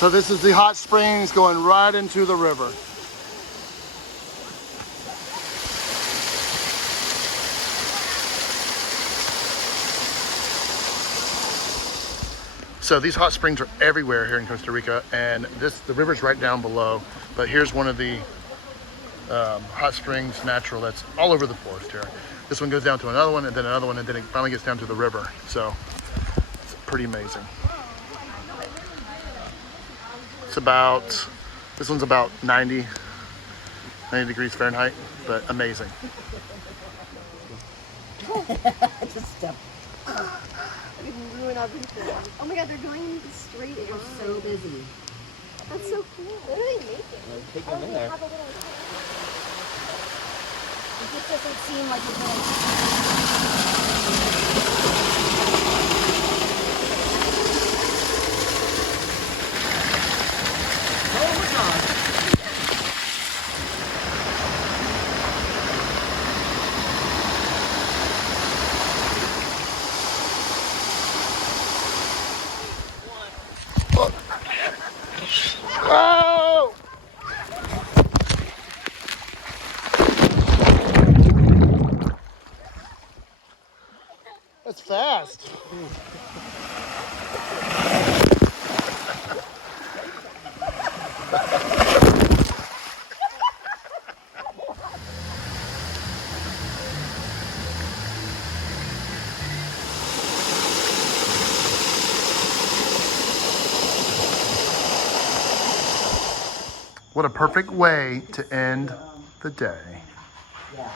So this is the hot springs going right into the river. So these hot springs are everywhere here in Costa Rica, and the river's right down below. But here's one of the hot springs natural that's all over the forest here. This one goes down to another one, and then another one, and then it finally gets down to the river. So it's pretty amazing. This one's about 90 degrees Fahrenheit, but amazing. Just step. We can ruin everything. Oh my god, they're going straight. They're so busy. That's so cool. What are they making? Take them in there. Have a little... It just doesn't seem like it's going. Oh my god. Whoa! That's fast. What a perfect way to end the day. Yeah.